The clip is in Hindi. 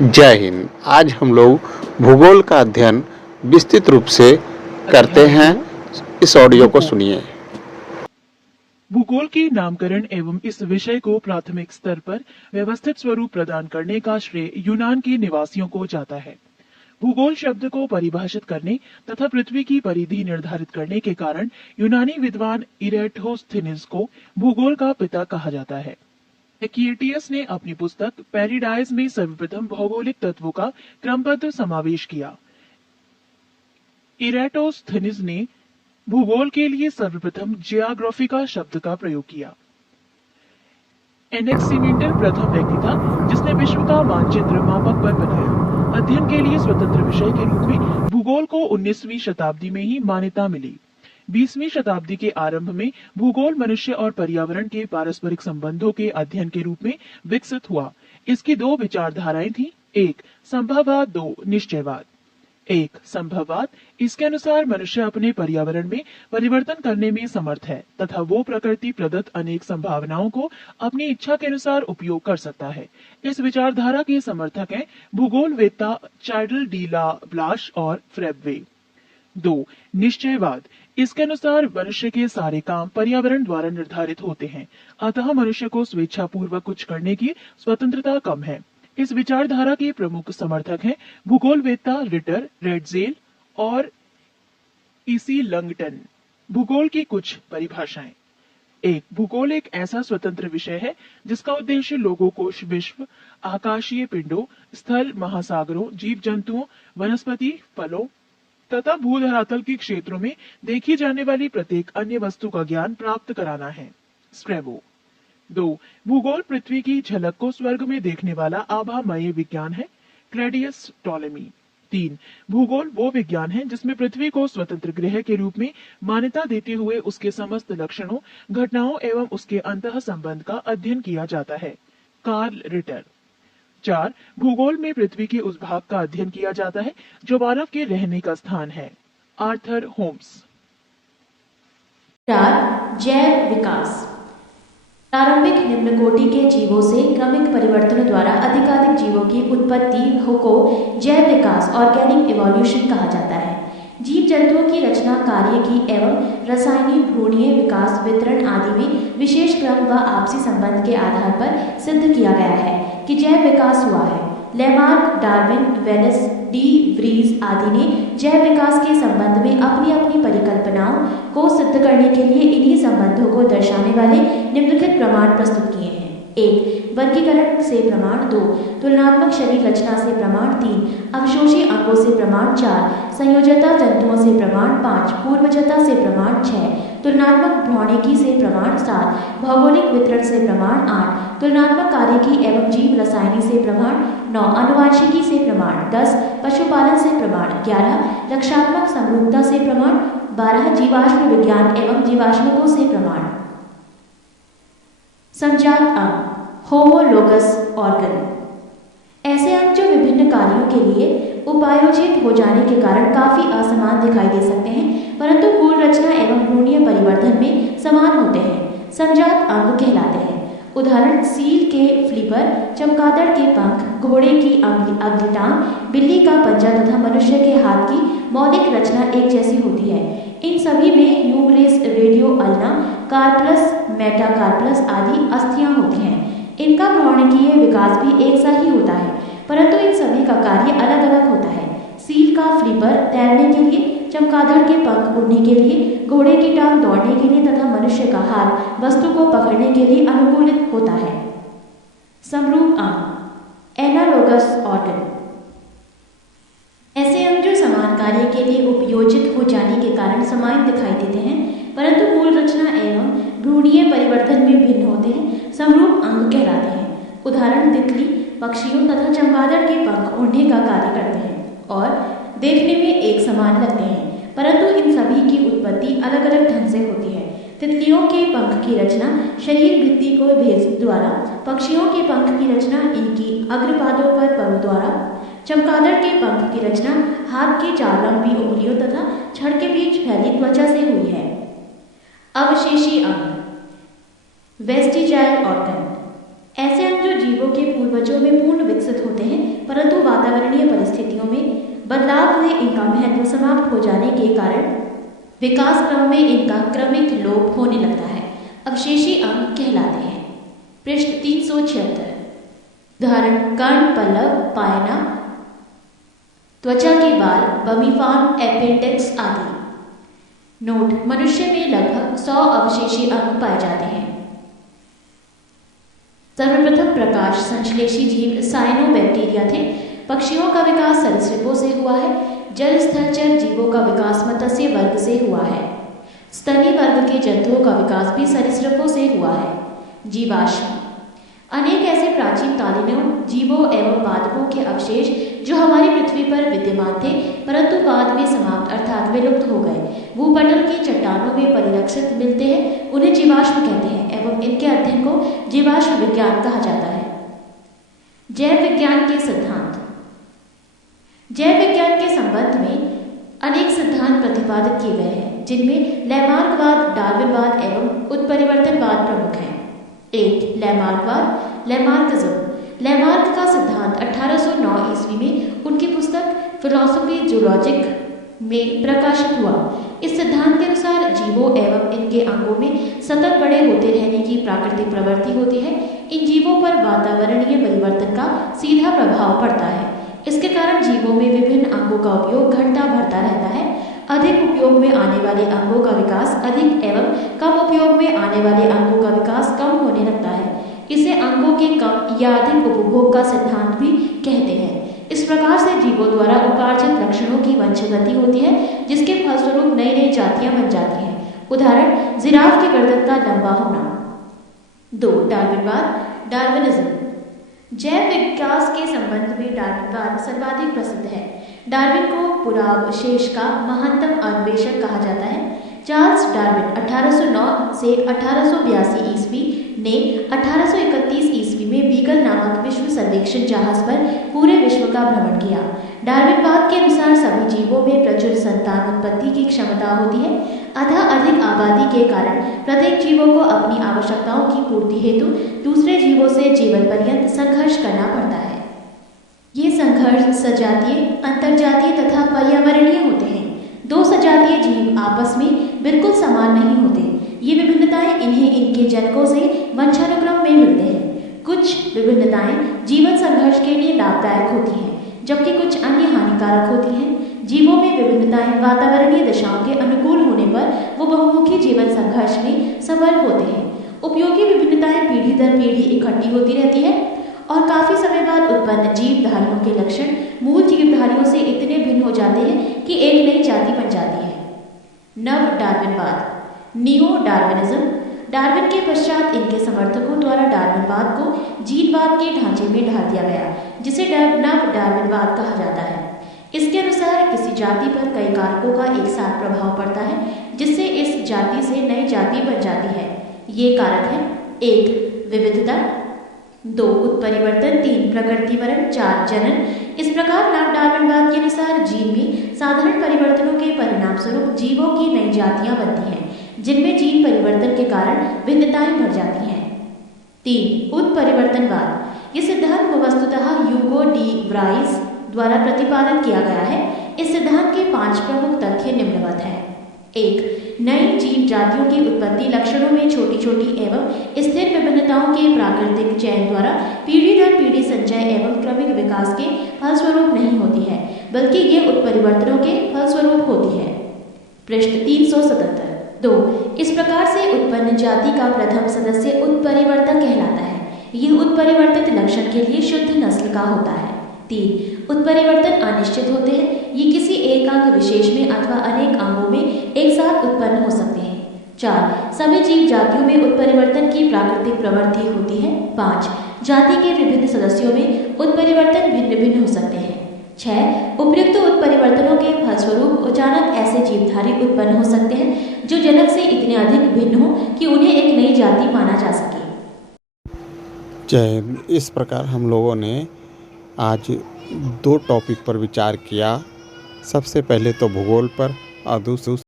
जय हिंद। आज हम लोग भूगोल का अध्ययन विस्तृत रूप से करते हैं। इस ऑडियो को सुनिए। भूगोल के नामकरण एवं इस विषय को प्राथमिक स्तर पर व्यवस्थित स्वरूप प्रदान करने का श्रेय यूनान के निवासियों को जाता है। भूगोल शब्द को परिभाषित करने तथा पृथ्वी की परिधि निर्धारित करने के कारण यूनानी विद्वान इरेटोस्थेनिस को भूगोल का पिता कहा जाता है। एक्विटियस ने अपनी पुस्तक पैराडाइज में सर्वप्रथम भौगोलिक तत्वों का क्रमबद्ध समावेश किया। इरेटोस्थेनिस ने भूगोल के लिए सर्वप्रथम जियोग्राफिका शब्द का प्रयोग किया। एनेक्सिमेंडर प्रथम व्यक्ति था जिसने विश्व का मानचित्र मापक पर बनाया। अध्ययन के लिए स्वतंत्र विषय के रूप में भूगोल को 19वीं शताब्दी में ही मान्यता मिली। 20वीं शताब्दी के आरंभ में भूगोल मनुष्य और पर्यावरण के पारस्परिक संबंधों के अध्ययन के रूप में विकसित हुआ। इसकी दो विचारधाराएं थीं, एक संभववाद, दो निश्चयवाद। एक संभववाद, इसके अनुसार मनुष्य अपने पर्यावरण में परिवर्तन करने में समर्थ है तथा वो प्रकृति प्रदत्त अनेक संभावनाओं को अपनी इच्छा के अनुसार उपयोग कर सकता है। इस विचारधारा के समर्थक हैं भूगोलवेत्ता चार्ल्स डी ला ब्लाश और फ्रेबवे। दो निश्चयवाद, इसके अनुसार मनुष्य के सारे काम पर्यावरण द्वारा निर्धारित होते हैं, अतः मनुष्य को स्वेच्छापूर्वक कुछ करने की स्वतंत्रता कम है। इस विचारधारा के प्रमुख समर्थक हैं भूगोलवेत्ता रिटर, रेडजेल और इसी लंगटन। भूगोल की कुछ परिभाषाएं। एक, भूगोल एक ऐसा स्वतंत्र विषय है जिसका उद्देश्य लोगों को विश्व, आकाशीय पिंडों, स्थल, महासागरों, जीव जंतुओं, वनस्पति, फलों तथा भूधरातल के क्षेत्रों में देखी जाने वाली प्रत्येक अन्य वस्तु का ज्ञान प्राप्त कराना है। स्ट्रैबो। दो, भूगोल पृथ्वी की झलक को स्वर्ग में देखने वाला आभामय विज्ञान है। क्लैडियस टॉलेमी। तीन, भूगोल वो विज्ञान है जिसमें पृथ्वी को स्वतंत्र ग्रह के रूप में मान्यता देते हुए उसके समस्त लक्षणों, घटनाओं एवं उसके अंतः संबंध का अध्ययन किया जाता है। Carl Ritter. चार, भूगोल में पृथ्वी के उस भाग का अध्ययन किया जाता है जो मानव के रहने का स्थान है। Arthur Holmes. चार, जैव विकास। प्रारंभिक निम्न कोटि के जीवों से क्रमिक परिवर्तनों द्वारा अधिकाधिक जीवों की उत्पत्ति को जैव विकास, ऑर्गेनिक इवोल्यूशन कहा जाता है। जीव जंतुओं की रचना, कार्य की एवं रासायनिक, भ्रूणीय विकास, वितरण आदि में विशेष क्रम व आपसी संबंध के आधार पर सिद्ध किया गया है कि जैव विकास हुआ है। Lamarck, Darwin, Wallace, D Vries आदि ने जैव विकास के संबंध में अपनी अपनी परिकल्पनाओं को सिद्ध करने के लिए इन्हीं संबंधों को दर्शाने वाले निम्नलिखित प्रमाण प्रस्तुत किए हैं। एक, वर्गीकरण से प्रमाण। दो, तुलनात्मक शरीर रचना से प्रमाण। तीन, अवशोषी अंगों से प्रमाण। चार, संयोजता जंतुओं से प्रमाण। पाँच, पूर्वजता से प्रमाण। छः, तुलनात्मक भौतिकी से प्रमाण। सात, भौगोलिक वितरण से प्रमाण। आठ, तुलनात्मक कार्यकी एवं जीव रसायनी से प्रमाण। 9, आनुवांशिकी से प्रमाण। 10, पशुपालन से प्रमाण। 11, रक्षात्मक समरूपता से प्रमाण। 12, जीवाश्म विज्ञान एवं जीवाश्मकों से प्रमाण। संजात अंग, होमोलोगस ऑर्गन। ऐसे अंग जो विभिन्न कार्यों के लिए उपायोजित हो जाने के कारण काफी असमान दिखाई दे सकते हैं, परंतु मूल रचना एवं भ्रूणीय परिवर्तन में समान होते हैं, संजात अंग कहलाते हैं। उदाहरण, सील के फ्लिपर, चमगादड़ के पंख, घोड़े की अगली टांग, बिल्ली का पंजा तथा मनुष्य के हाथ की मौलिक रचना एक जैसी होती है। इन सभी में ह्यूमरस, रेडियो अल्ना, कार्पलस, मेटाकार्पलस आदि अस्थियां होती हैं। इनका भ्रूणकीय विकास भी एक सा ही होता है, परंतु इन सभी का कार्य अलग अलग होता है। सील का फ्लिपर तैरने के लिए, चमगादड़ के पंख उड़ने के लिए, घोड़े की टांग दौड़ने के लिए तथा मनुष्य का हाथ वस्तु को पकड़ने के लिए अनुकूलित होता है। समरूप अंग, एनालोगस ऑर्गन। ऐसे अंग जो समान कार्य के लिए उपयोजित हो जाने के कारण समान दिखाई देते हैं, परंतु मूल रचना एवं भ्रूणीय परिवर्तन में भिन्न होते हैं, समरूप अंग कहलाते हैं। उदाहरण, तितली, पक्षियों तथा चमगादड़ के पंख उड़ने का कार्य करते हैं और देखने में एक समान लगते हैं, परंतु इन सभी की उत्पत्ति अलग अलग ढंग से होती है। तितलियों के पंख की रचना शरीर भित्ति को भेज द्वारा, पक्षियों के पंख की रचना इनकी अग्रपादों पर परों द्वारा, चमगादड़ के पंख की रचना हाथ की 4 लंबी उंगलियों तथा छड़ के बीच फैली त्वचा से हुई है। अवशेषी अंग, वेस्टिजाइल ऑर्गन। ऐसे अंग जो जीवों के पूर्वजों में पूर्ण विकसित होते हैं, परंतु में इनका महत्व समाप्त हो जाने के कारण विकास क्रम में इनका क्रमिक लोप होने लगता है, अवशेषी अंग कहलाते हैं। पृष्ठ 376। उदाहरण कर्ण, पल्लव, पायना, त्वचा के बाल, बमीफार्म, एपेंडिक्स आदि। नोट: मनुष्य में लगभग 100 अवशेषी अंग पाए जाते हैं। सर्वप्रथम प्रकाश संश्लेषी जीव साइनोबैक्टीरिया थे। पक्षियों का विकास सरीसृपों से हुआ है। जल स्थलचर जीवों का विकास मत्स्य वर्ग से हुआ है। स्तनी वर्ग के जंतुओं का विकास भी सरीसृपों से हुआ है। जीवाश्म: अनेक ऐसे प्राचीन तालिनों, जीवों एवं पादपों के अवशेष जो हमारी पृथ्वी पर विद्यमान थे परंतु बाद में समाप्त अर्थात विलुप्त हो गए, भूपटल की चट्टानों में परिलक्षित मिलते हैं, उन्हें जीवाश्म कहते हैं एवं इनके अध्ययन को जीवाश्म विज्ञान कहा जाता है। जैव विज्ञान के सिद्धांत: जैव विज्ञान के संबंध में अनेक सिद्धांत प्रतिपादित किए गए हैं, जिनमें लैमार्कवाद, डार्विनवाद एवं उत्परिवर्तनवाद प्रमुख हैं। 1. लैमार्कवाद, लैमार्किज्म। लैमार्क का सिद्धांत 1809 ईस्वी में उनकी पुस्तक फिलॉसफी जूलॉजिक में प्रकाशित हुआ। इस सिद्धांत के अनुसार जीवों एवं इनके अंगों में सतत बड़े होते रहने की प्राकृतिक प्रवृत्ति होती है। इन जीवों पर वातावरणीय परिवर्तन का सीधा प्रभाव पड़ता है। इसके कारण जीवों में विभिन्न अंगों का उपयोग घटता बढ़ता रहता है। अधिक उपयोग में आने वाले अंगों का विकास अधिक एवं कम उपयोग में आने वाले अंगों का विकास कम होने लगता है। इसे अंगों के कम या अधिक उपभोग का सिद्धांत भी कहते हैं। इस प्रकार से जीवों द्वारा उपार्जित लक्षणों की वंशगति होती है, जिसके फलस्वरूप नई नई जातियां बन जाती हैं। उदाहरण: जिराफ की गर्दन का लंबा होना। 2. डार्विनवाद, डार्विनिज्म। जैव विकास के संबंध में डार्विनवाद सर्वाधिक प्रसिद्ध है। डार्विन को पुरावशेष का महानतम अन्वेषक कहा जाता है। चार्ल्स डार्विन 1809 से 1882 ईस्वी ने 1831 ईस्वी में बीगल नामक विश्व सर्वेक्षण जहाज पर पूरे विश्व का भ्रमण किया। डार्विनवाद के अनुसार सभी जीवों में प्रचुर संतान उत्पत्ति की क्षमता होती है, अतः अधिक आबादी के कारण प्रत्येक जीवों को अपनी आवश्यकताओं की पूर्ति हेतु दूसरे जीवों से जीवन पर्यंत संघर्ष करना पड़ता है। ये संघर्ष सजातीय, अंतरजातीय तथा पर्यावरणीय होते हैं। दो सजातीय जीव आपस में बिल्कुल समान नहीं होते। ये विभिन्नताएं इन्हें इनके जनकों से वंशानुक्रम में मिलते हैं। कुछ विभिन्नताएं जीवन संघर्ष के लिए लाभदायक होती हैं, जबकि कुछ अन्य हानिकारक होती हैं। जीवों में विभिन्नताएं वातावरणीय दशाओं के अनुकूल होने पर वो बहुमुखी जीवन संघर्ष में सफल होते हैं। उपयोगी विभिन्नताएं पीढ़ी दर पीढ़ी इकट्ठी होती रहती है और काफी समय बाद उत्पन्न जीवधारियों के लक्षण मूल जीवधारियों से इतने भिन्न हो जाते हैं कि एक नई जाति बन जाती है। नव डार्विनवाद, नियो डार्विनिज्म। डार्विन के पश्चात इनके समर्थकों द्वारा डार्विनवाद को जीनवाद के ढांचे में ढाल दिया गया, जिसे नव डार्विनवाद कहा जाता है। इसके अनुसार किसी जाति पर कई कारकों का एक साथ प्रभाव पड़ता है, जिससे इस जाति से नई जाति बन जाती है। ये कारक है: 1. विविधता, 2. उत्परिवर्तन, 3. प्रकृतिवरण, 4. जनन। इस प्रकार नव डार्विनवाद के अनुसार जीन में साधारण परिवर्तनों के परिणाम स्वरूप जीवों की नई जातियां बनती हैं, जिनमें जीन परिवर्तन के कारण भिन्नताएं बढ़ जाती हैं। 3. उत्परिवर्तनवाद। ये सिद्धांत वस्तुतः ह्यूगो डी व्राइस द्वारा प्रतिपादित किया गया है। इस सिद्धांत के 5 प्रमुख तथ्य निम्नवत हैं। 1. नई जीव जातियों की उत्पत्ति लक्षणों में छोटी छोटी एवं स्थिर विभिन्नताओं के प्राकृतिक चयन द्वारा पीढ़ी दर पीढ़ी संचय एवं क्रमिक विकास के फलस्वरूप नहीं होती है, बल्कि ये उत्परिवर्तनों के फलस्वरूप होती है। पृष्ठ 377। 2. इस प्रकार से उत्पन्न जाति का प्रथम सदस्य उत्परिवर्तक कहलाता है। यह उत्परिवर्तित लक्षण के लिए शुद्ध नस्ल का होता है। 3. उत्परिवर्तन अनिश्चित होते हैं। ये किसी एक अंग विशेष में अथवा अनेक अंगों में एक साथ उत्पन्न हो सकते हैं। 4. सभी जीव जातियों में उत्परिवर्तन की प्राकृतिक प्रवृत्ति होती है। 5. जाति के विभिन्न सदस्यों में उत्परिवर्तन भिन्न भिन्न हो सकते हैं। 6. उपयुक्त उत्परिवर्तनों के फलस्वरूप अचानक ऐसे जीवधारी उत्पन्न हो सकते हैं जो जनक से इतने अधिक भिन्न हो कि उन्हें एक नई जाति माना जा सके। जय हिंद। इस प्रकार हम लोगों ने आज 2 टॉपिक पर विचार किया। सबसे पहले तो भूगोल पर और दूसरा